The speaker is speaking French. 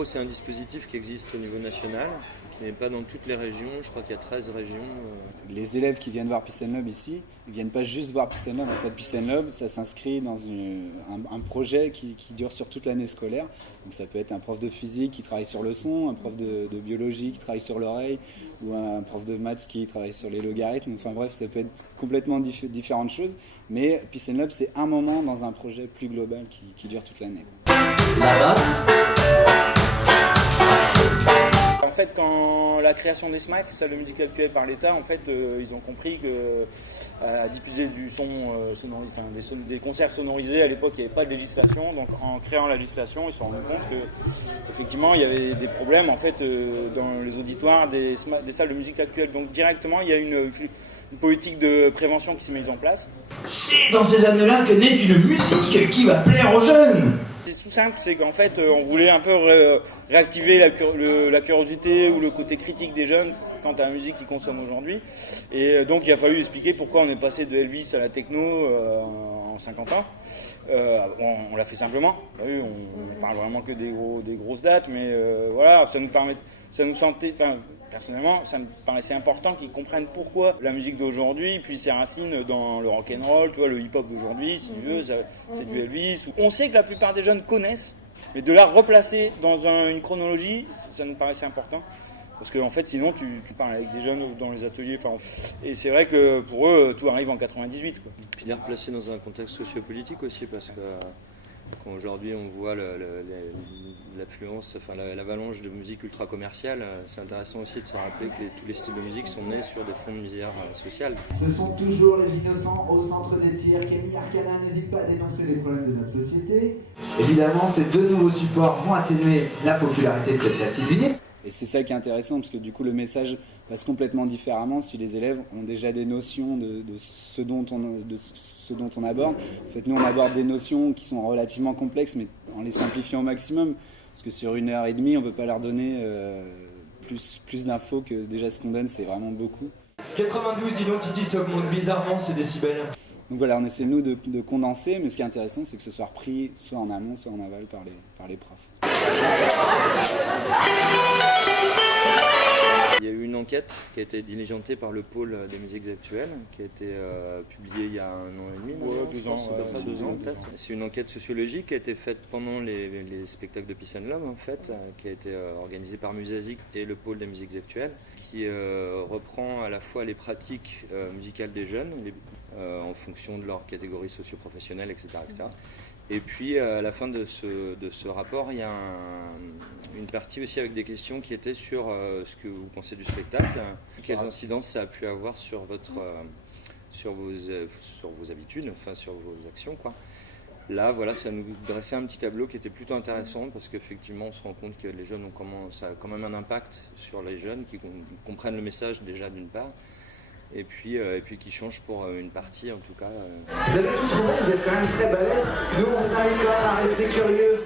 gros, c'est un dispositif qui existe au niveau national, qui n'est pas dans toutes les régions. Je crois qu'il y a 13 régions. Les élèves qui viennent voir Peace and Love ici, ils ne viennent pas juste voir Peace and Love. En fait, Peace and Love, ça s'inscrit dans un projet qui dure sur toute l'année scolaire. Donc ça peut être un prof de physique qui travaille sur le son, un prof de biologie qui travaille sur l'oreille, ou un prof de maths qui travaille sur les logarithmes. Enfin bref, ça peut être complètement différentes choses. Mais Peace and Love, c'est un moment dans un projet plus global qui dure toute l'année. La basse. En fait, quand la création des SMAC, salle de musique actuelle par l'État, en fait, ils ont compris que à diffuser du son sonorisé, des concerts sonorisés, à l'époque, il n'y avait pas de législation. Donc, en créant la législation, ils se sont rendus compte que, effectivement, il y avait des problèmes en fait dans les auditoires des salles de musique actuelles. Donc, directement, il y a une politique de prévention qui s'est mise en place. C'est dans ces années-là que naît une musique qui va plaire aux jeunes. C'est tout simple, c'est qu'en fait, on voulait un peu réactiver la curiosité ou le côté critique des jeunes quant à la musique qu'ils consomment aujourd'hui. Et donc, il a fallu expliquer pourquoi on est passé de Elvis à la techno en 50 ans. On l'a fait simplement. On parle vraiment que des grosses dates, mais voilà, personnellement, ça me paraissait important qu'ils comprennent pourquoi la musique d'aujourd'hui, puis ses racines dans le rock'n'roll, tu vois, le hip-hop d'aujourd'hui, si tu veux, c'est du Elvis. On sait que la plupart des jeunes connaissent, mais de la replacer dans une chronologie, ça nous paraissait important. Parce qu'en fait, sinon, tu parles avec des jeunes dans les ateliers. Et c'est vrai que pour eux, tout arrive en 98. Quoi. Puis les replacer dans un contexte sociopolitique aussi, parce que quand aujourd'hui on voit l'affluence, l'avalanche de musique ultra commerciale, c'est intéressant aussi de se rappeler que tous les styles de musique sont nés sur des fonds de misère sociale. Ce sont toujours les innocents au centre des tirs. Kenny Arcana n'hésite pas à dénoncer les problèmes de notre société. Évidemment, ces deux nouveaux supports vont atténuer la popularité de cette plateforme unique. Et c'est ça qui est intéressant, parce que du coup le message passe complètement différemment si les élèves ont déjà des notions de ce dont on aborde. En fait, nous on aborde des notions qui sont relativement complexes, mais en les simplifiant au maximum, parce que sur 1h30, on ne peut pas leur donner plus d'infos que déjà ce qu'on donne, c'est vraiment beaucoup. 92, Identity, ça augmente bizarrement ces décibels. Donc voilà, on essaie nous de condenser, mais ce qui est intéressant, c'est que ce soit repris soit en amont, soit en aval par les profs. Il y a eu une enquête qui a été diligentée par le pôle des musiques actuelles, qui a été publiée il y a 1 an et demi, 2 ans peut-être. C'est une enquête sociologique qui a été faite pendant les spectacles de Peace and Love, en fait, qui a été organisée par Musazik et le pôle des musiques actuelles, qui reprend à la fois les pratiques musicales des jeunes, en fonction de leur catégorie socio-professionnelle, etc., etc. Et puis à la fin de ce rapport, il y a une partie aussi avec des questions qui étaient sur ce que vous pensez du spectacle, quelles incidences ça a pu avoir sur vos habitudes, enfin sur vos actions, quoi. Là, voilà, ça nous dressait un petit tableau qui était plutôt intéressant parce qu'effectivement, on se rend compte que les jeunes ça a quand même un impact sur les jeunes qui comprennent le message déjà d'une part. Et puis qui change pour une partie en tout cas. Vous avez tous compris, vous êtes quand même très balèzes. Nous, on vous invite quand même à rester curieux.